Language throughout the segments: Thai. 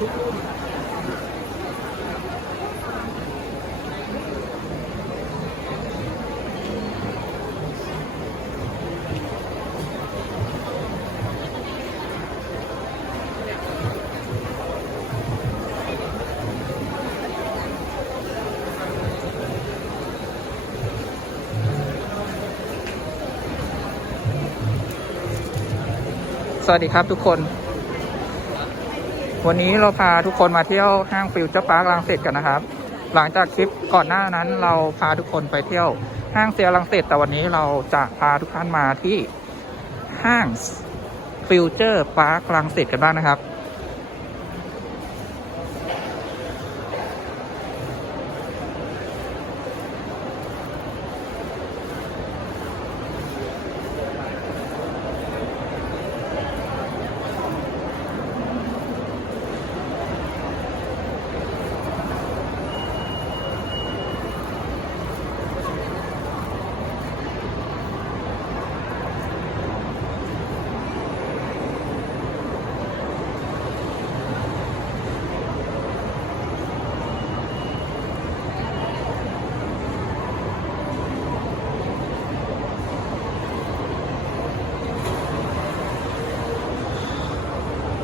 ทุกรุ่นสวัสดีครับทุกคน วันนี้เราพาทุกคนมาเที่ยวห้างฟิวเจอร์พาร์คลังสิตกันนะครับ หลังจากคลิปก่อนหน้านั้นเราพาทุกคนไปเที่ยวห้างเซียรังสิตแต่วันนี้เราจะพาทุกท่านมาที่ห้างฟิวเจอร์พาร์คลังสิตกันบ้างนะครับ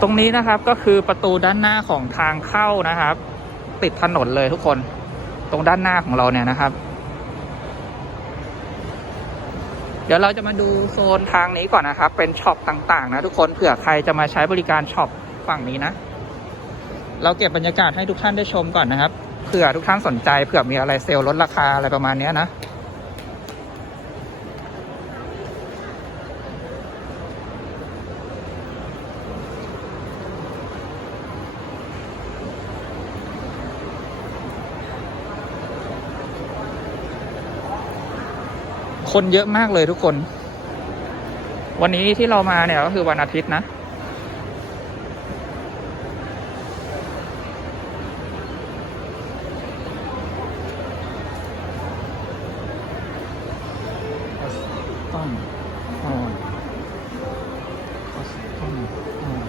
ตรงนี้นะครับก็คือประตูด้านหน้าของทางเข้านะครับ ติดถนนเลยทุกคน ตรงด้านหน้าของเราเนี่ยนะครับ เดี๋ยวเราจะมาดูโซนทางนี้ก่อนนะครับ เป็นช็อปต่าง ๆ นะทุกคนเผื่อใครจะมาใช้บริการช็อปฝั่งนี้นะ เราเก็บบรรยากาศให้ทุกท่านได้ชมก่อนนะครับเผื่อทุกท่านสนใจเผื่อมีอะไรเซลล์ลดราคาอะไรประมาณนี้นะ คนเยอะมากเลยทุกคน วันนี้ที่เรามาเนี่ยก็คือวันอาทิตย์นะ ต้องอนต้นอ่อน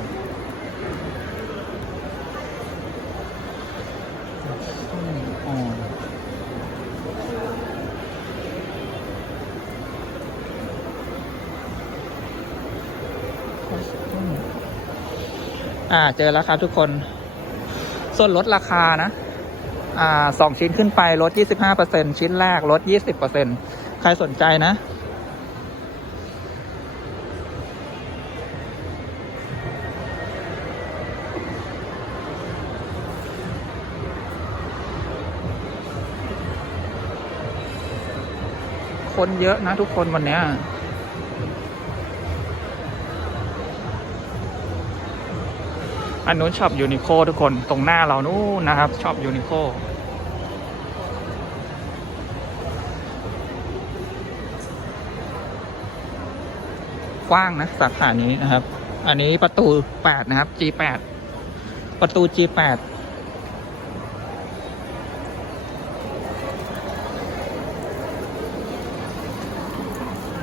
ต้นอ่อน อ่า เจอแล้วครับทุกคน ส่วนลดราคานะ อ่าสองชิ้นขึ้นไปลด 25%ชิ้นแรกลด 20%ใครสนใจนะคนเยอะนะทุกคนวันนี้ อันนู้นช็อปยูนิโคทุกคนตรงหน้าเรานู่นนะครับช็อปยูนิโคกว้างนะสาขานี้นะครับ อันนี้ประตู 8 นะครับ G8 ประตู G8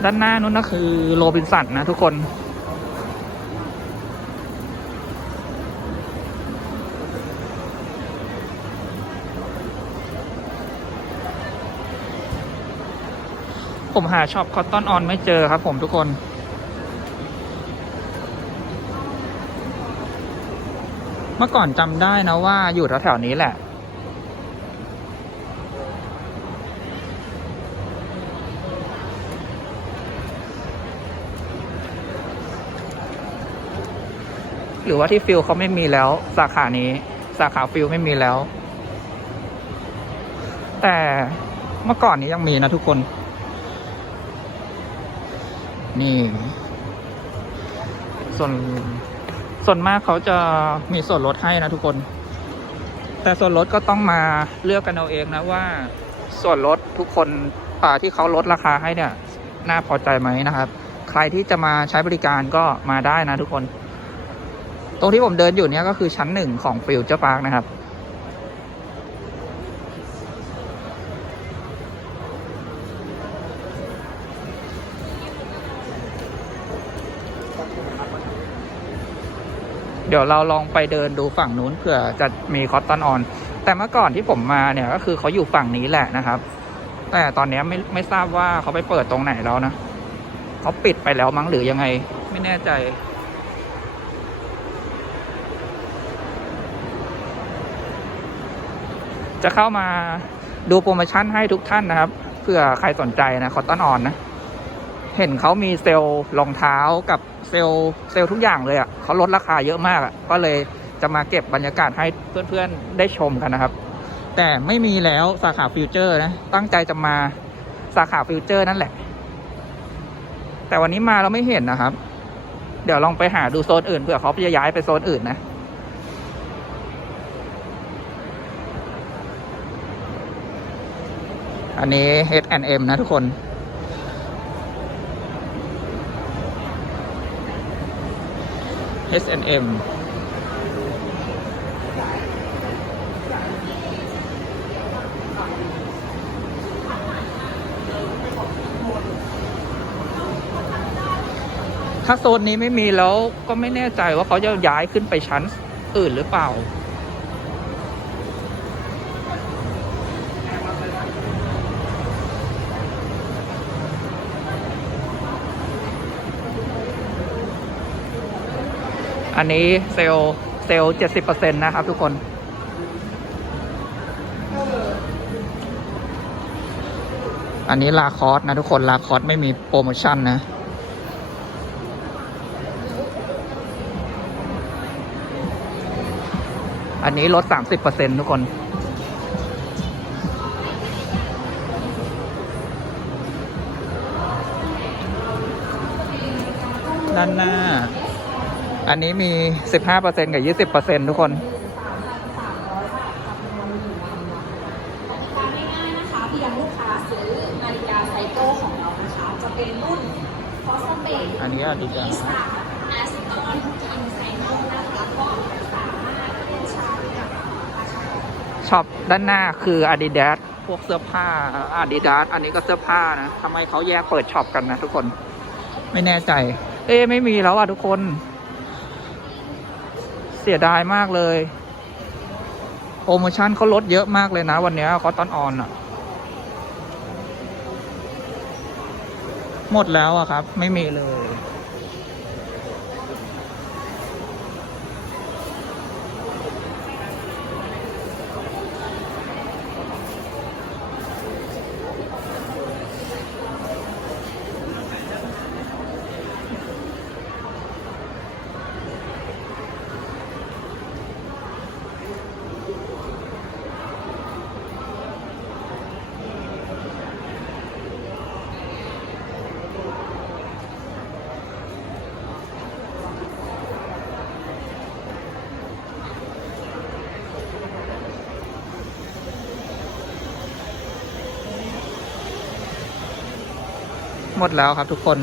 ด้านหน้านู้นก็คือโรบินสันนะทุกคน ผมหาช็อปคอตตอนออนไม่เจอครับผมทุกคน เมื่อก่อนจำได้นะว่าอยู่แถวๆนี้แหละหรือว่าที่ฟิลเขาไม่มีแล้ว สาขานี้สาขาฟิลไม่มีแล้ว แต่เมื่อก่อนนี้ยังมีนะทุกคน นี่ ส่วนส่วนมากเขาจะมีส่วนลดให้นะทุกคน แต่ส่วนลดก็ต้องมาเลือกกันเอาเองนะว่า ส่วนลดทุกคนป่าที่เขาลดราคาให้เนี่ย น่าพอใจไหมนะครับ ใครที่จะมาใช้บริการก็มาได้นะทุกคน ตรงที่ผมเดินอยู่เนี่ยก็คือชั้นหนึ่งของฟิวเจอร์พาร์คนะครับ เดี๋ยวเราลองไปเดินดูฝั่งนู้นเผื่อจะมีคอตตอนออน แต่เมื่อก่อนที่ผมมาเนี่ยก็คือเขาอยู่ฝั่งนี้แหละนะครับ แต่ตอนนี้ไม่ไม่ทราบว่าเขาไปเปิดตรงไหนแล้วนะเขาปิดไปแล้วมั้งหรือยังไง ไม่แน่ใจจะเข้ามาดูโปรโมชั่นให้ทุกท่านนะครับเผื่อใครสนใจนะคอตตอนออนนะ เห็นเขามีเซลล์รองเท้ากับ เซลล์เซลล์ทุกอย่างเลยอะ่ะเขาลดราคาเยอะมากอะ่ะก็เลยจะมาเก็บบรรยากาศให้เพื่อนๆได้ชมกันนะครับ แต่ไม่มีแล้วสาขาฟิวเจอร์นะตั้งใจจะมาสาขาฟิวเจอร์นั่นแหละ แต่วันนี้มาเราไม่เห็นนะครับ เดี๋ยวลองไปหาดูโซนอื่นเผื่อเขาจะย้ายไปโซนอื่นนะอันนี้ H&M นะทุกคน H&M ถ้าโซนนี้ไม่มีแล้วก็ไม่แน่ใจว่าเขาจะย้ายขึ้นไปชั้นอื่นหรือเปล่า อันนี้เซลเซลเจ็ดสิบเปอร์เซ็นต์นะครับทุกคน อันนี้ลาคอสนะทุกคนลาคอสไม่มีโปรโมชั่นนะอันนี้ลดสามสิบเปอร์เซ็นทุกคน ด้านหน้า อันนี้มี 15%กับ 20%ทุกคนกติกาง่ายๆนะคะเพียงลูกค้าซื้อนาฬิกาไซโก้ของเรานะคะจะเป็นรุ่นคอสเตอันนี้อาดิดาอีสตาแอสตอนคิงไซโก้นะคะก็สามารถเล่นชาร์จกับราคาช็อปด้านหน้าคือ Adidas พวกเสื้อผ้า Adidas อันนี้ก็เสื้อผ้านะทำไมเขาแยกเปิดช็อปกันนะทุกคน ไม่แน่ใจ เอ๊ะไม่มีแล้วอะทุกคนเสียดายมากเลย โปรโมชั่นเขาลดเยอะมากเลยนะ วันนี้คอตอนออนอะ หมดแล้วอะครับ ไม่มีเลย หมดแล้วครับ ทุกคน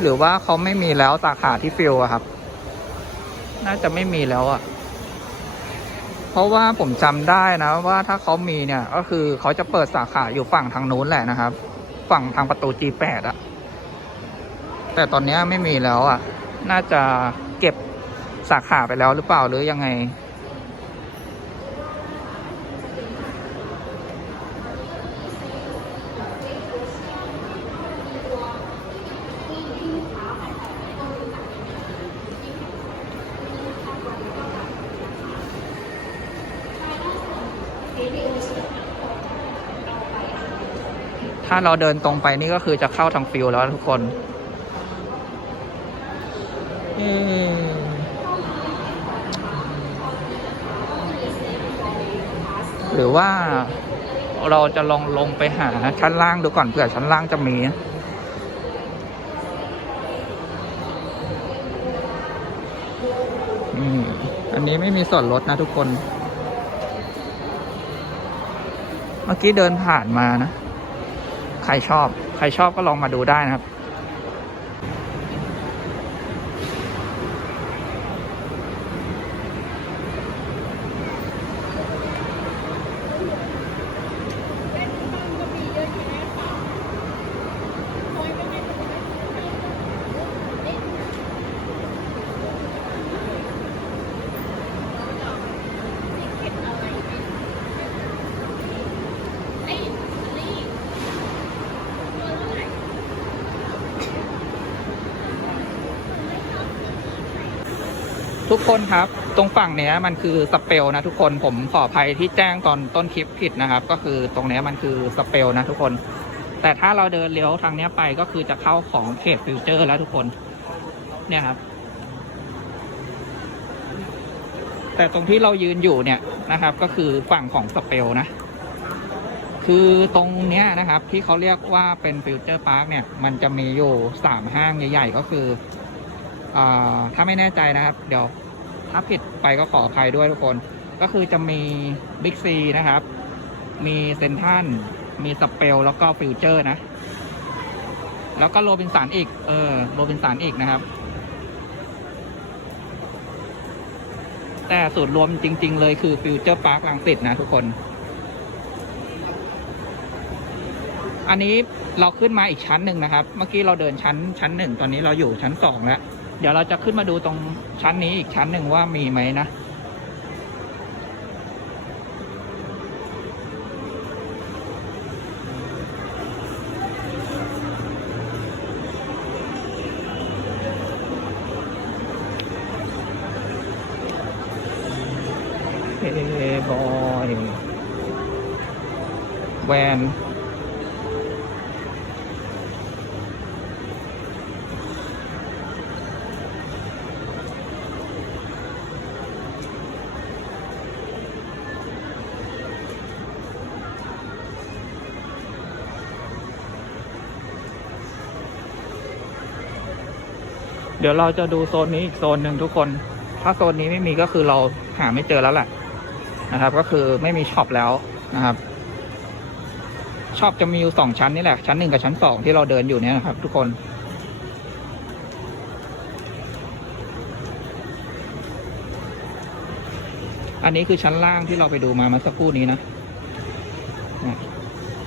หรือว่าเขาไม่มีแล้วสาขาที่ฟิลอะครับ น่าจะไม่มีแล้วอะเพราะว่าผมจำได้นะว่าถ้าเขามีเนี่ย ก็คือเขาจะเปิดสาขาอยู่ฝั่งทางนู้นแหละนะครับ ฝั่งทางประตู G8 อะแต่ตอนนี้ไม่มีแล้วอะน่าจะเก็บสาขาไปแล้วหรือเปล่าหรือยังไง ถ้าเราเดินตรงไปนี่ก็คือจะเข้าทางฟิลแล้วทุกคนหรือว่าเราจะลองลงไปหาชั้นล่างดูก่อนเผื่อชั้นล่างจะมี อันนี้ไม่มีส่วนลดนะทุกคน เมื่อกี้เดินผ่านมานะ ใครชอบ ใครชอบก็ลองมาดูได้นะครับ กคนครับ ตรงฝั่งเนี้ยมันคือสเปลนะทุกคนผมขออภัยที่แจ้งตอนต้นคลิปผิดนะครับ ก็คือตรงเนี้ยมันคือสเปลนะทุกคน แต่ถ้าเราเดินเลี้ยวทางเนี้ยไปก็คือจะเข้าของเขตฟิวเจอร์แล้วทุกคน เนี่ยครับ แต่ตรงที่เรายืนอยู่เนี่ยนะครับ ก็คือฝั่งของสเปลนะคือตรงเนี้ยนะครับ ที่เขาเรียกว่าเป็นฟิวเจอร์พาร์คเนี่ย มันจะมีอยู่สามห้างใหญ่ ๆ ก็คืออ่าถ้าไม่แน่ใจนะครับ เดี๋ยว ถ้าผิดไปก็ขออภัยด้วยทุกคน ก็คือจะมีบิ๊กซีนะครับ มีเซนทันมีสเปลแล้วก็ฟิวเจอร์นะ แล้วก็โรบินสันอีก เออโรบินสันอีกนะครับ แต่สูตรรวมจริง ๆ เลยคือฟิวเจอร์พาร์คลังสิตนะทุกคน อันนี้เราขึ้นมาอีกชั้นหนึ่งนะครับ เมื่อกี้เราเดินชั้นชั้นหนึ่งตอนนี้เราอยู่ชั้นสองแล้ว เดี๋ยวเราจะขึ้นมาดูตรงชั้นนี้อีกชั้นหนึ่งว่ามีไหมนะ เฮ้บอยแวน เดี๋ยวเราจะดูโซนนี้อีกโซนหนึ่งทุกคน ถ้าโซนนี้ไม่มีก็คือเราหาไม่เจอแล้วแหละนะครับ ก็คือไม่มีช็อปแล้วนะครับช็อปจะมีอยู่สองชั้นนี่แหละ ชั้นหนึ่งกับชั้นสองที่เราเดินอยู่เนี่ยนะครับ ทุกคน อันนี้คือชั้นล่างที่เราไปดูมาเมื่อสักครู่นี้นะ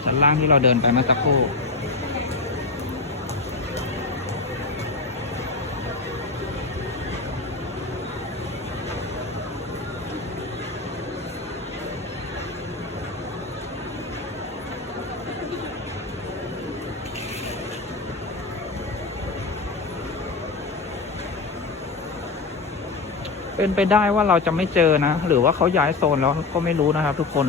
ชั้นล่างที่เราเดินไปเมื่อสักครู่ เป็นไปได้ว่าเราจะไม่เจอนะ หรือว่าเขาย้ายโซนแล้วก็ไม่รู้นะครับทุกคน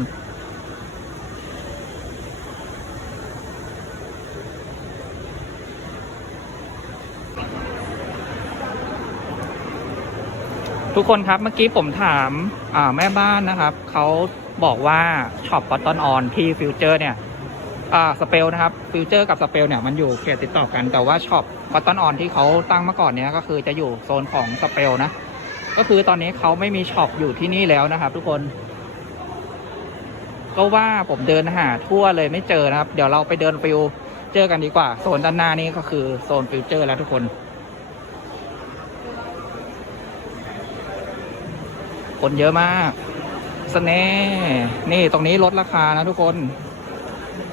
ทุกคนครับเมื่อกี้ผมถามาแม่บ้านนะครับเขาบอกว่าช็อปคอตตอนออนที่ฟิวเจอร์เนี่ยสเปลนะครับฟิวเจอร์กับสเปลเนี่ยมันอยู่เขตติดต่อกันแต่ว่าช็อปคอตตอนออนที่เขาตั้งมาก่อนเนี้ยก็คือจะอยู่โซนของสเปลนะ ก็คือตอนนี้เขาไม่มีช็อปอยู่ที่นี่แล้วนะครับ ทุกคน ก็ว่าผมเดินหาทั่วเลยไม่เจอนะครับ เดี๋ยวเราไปเดินฟิวเจอกันดีกว่า โซนด้านหน้านี้ก็คือโซนฟิวเจอร์แล้วทุกคน คนเยอะมากสเน่ห์นี่ตรงนี้ลดราคานะทุกคน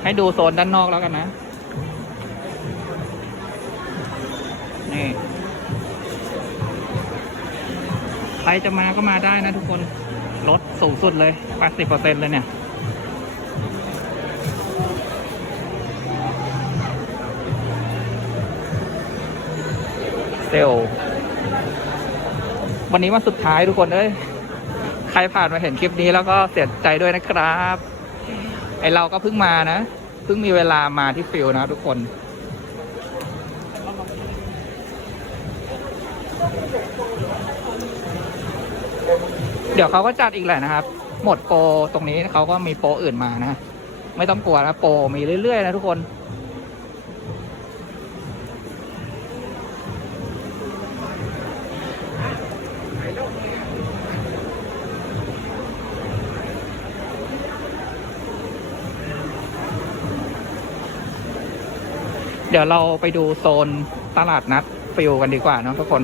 ให้ดูโซนด้านนอกแล้วกันนะ นี่ ใครจะมาก็มาได้นะทุกคน ลดสูงสุดเลย 80%เลยเนี่ย เซลวันนี้วันสุดท้ายทุกคนเอ้ย ใครผ่านมาเห็นคลิปนี้แล้วก็เสียใจด้วยนะครับ ไอเราก็เพิ่งมานะ เพิ่งมีเวลามาที่ฟิลนะทุกคนเดี๋ยวเขาก็จัดอีกแหละนะครับ หมดโปรตรงนี้เขาก็มีโปรอื่นมานะ ไม่ต้องกลัวนะโปรมีเรื่อยๆนะทุกคนเดี๋ยวเราไปดูโซนตลาดนัดฟิลกันดีกว่าเนะทุกคน